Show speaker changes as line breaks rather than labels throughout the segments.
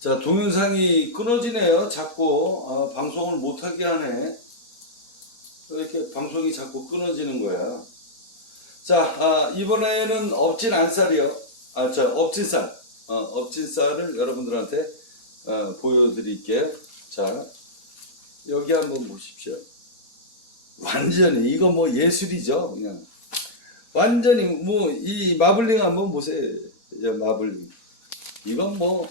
자, 동영상이 끊어지네요. 자꾸 어, 방송을 못하게 하네. 이렇게 방송이 자꾸 끊어지는 거야. 자, 아, 이번에는 엎진 안살이요. 아, 저 엎진살. 어, 엎진살을 여러분들한테 어, 보여드릴게요. 자, 여기 한번 보십시오. 완전히 이거 뭐 예술이죠, 그냥. 완전히 뭐 이 마블링 한번 보세요. 이제 마블링. 이건 뭐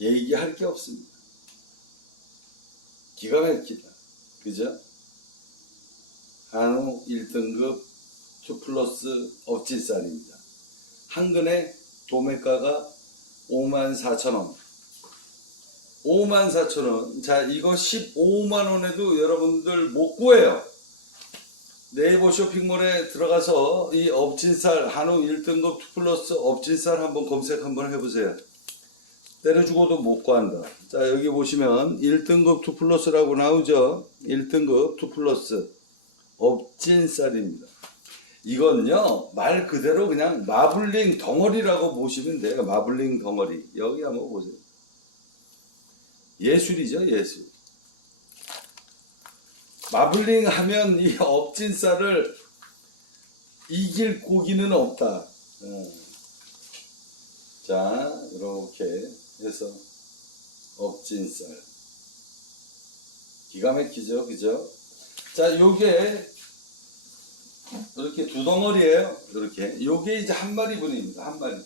얘기할 게 없습니다. 기가 막히다. 그죠? 한우 1등급 2 플러스 엎질살입니다. 한 근에 도매가가 54,000원. 54,000원. 자, 이거 15만원에도 여러분들 못 구해요. 네이버 쇼핑몰에 들어가서 이 엎진살 한우 1등급 2 플러스 엎진살 한번 검색 한번 해보세요. 때려주고도 못 구한다. 자 여기 보시면 1등급 2 플러스라고 나오죠. 1등급 2 플러스 엎진살입니다. 이건요 말 그대로 그냥 마블링 덩어리라고 보시면 돼요. 마블링 덩어리. 여기 한번 보세요. 예술이죠 예술. 마블링 하면 이 엎진살을 이길 고기는 없다. 어. 자, 이렇게 해서 엎진살. 기가 막히죠, 그죠? 자, 요게 이렇게 두 덩어리예요. 이렇게. 요게 이제 한 마리 분입니다. 한 마리.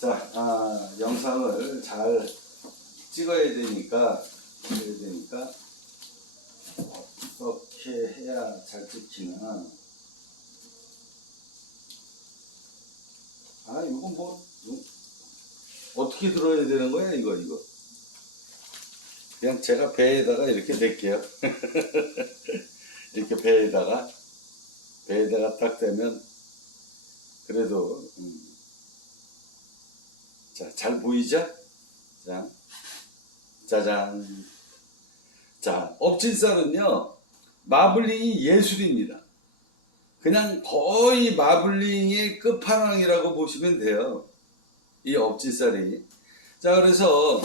자, 아, 영상을 잘 찍어야 되니까, 찍어야 되니까. 어떻게 해야 잘 찍히나. 아, 이건 뭐, 음, 어떻게 들어야 되는 거야, 이거, 이거. 그냥 제가 배에다가 이렇게 댈게요. 이렇게 배에다가, 배에다가 딱 대면, 그래도, 음. 자, 잘 보이죠? 자, 짜잔. 자, 엎질살은요, 마블링이 예술입니다. 그냥 거의 마블링의 끝판왕이라고 보시면 돼요. 이 엎질살이. 자, 그래서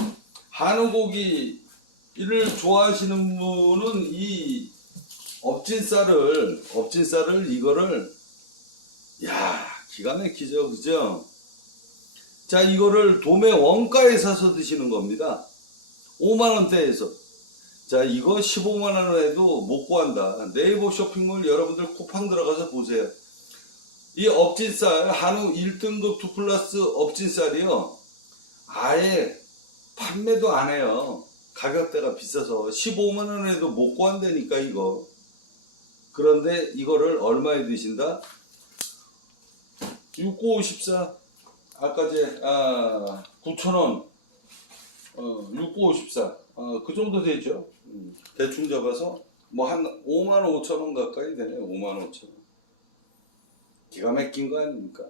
한우고기를 좋아하시는 분은 이 엎질살을, 엎질살을 이거를, 야 기가 막히죠. 그죠? 자, 이거를 도매 원가에 사서 드시는 겁니다. 5만원대에서. 자, 이거 15만 원에도 못 구한다. 네이버 쇼핑몰 여러분들 쿠팡 들어가서 보세요. 이 엎진살 한우 1등급 2 플러스 엎진살이요. 아예 판매도 안 해요. 가격대가 비싸서 15만 원에도 못 구한다니까 이거. 그런데 이거를 얼마에 드신다? 6954 아까 제 아, 9,000원 어, 6954 어, 그 정도 되죠. 음, 대충 잡아서 뭐 한 5만 5천 원 가까이 되네요. 5만 5천 원. 기가 막힌 거 아닙니까?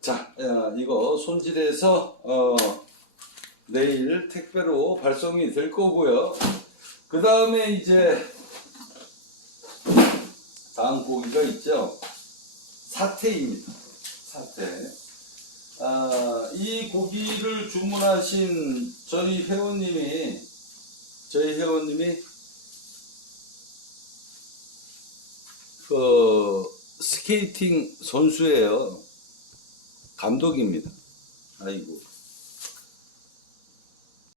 자, 야, 이거 손질해서 어, 내일 택배로 발송이 될 거고요. 그 다음에 이제 다음 고기가 있죠. 사태입니다. 사태. 아, 이 고기를 주문하신 저희 회원님이 저희 회원님이 그 스케이팅 선수예요. 감독입니다. 아이고.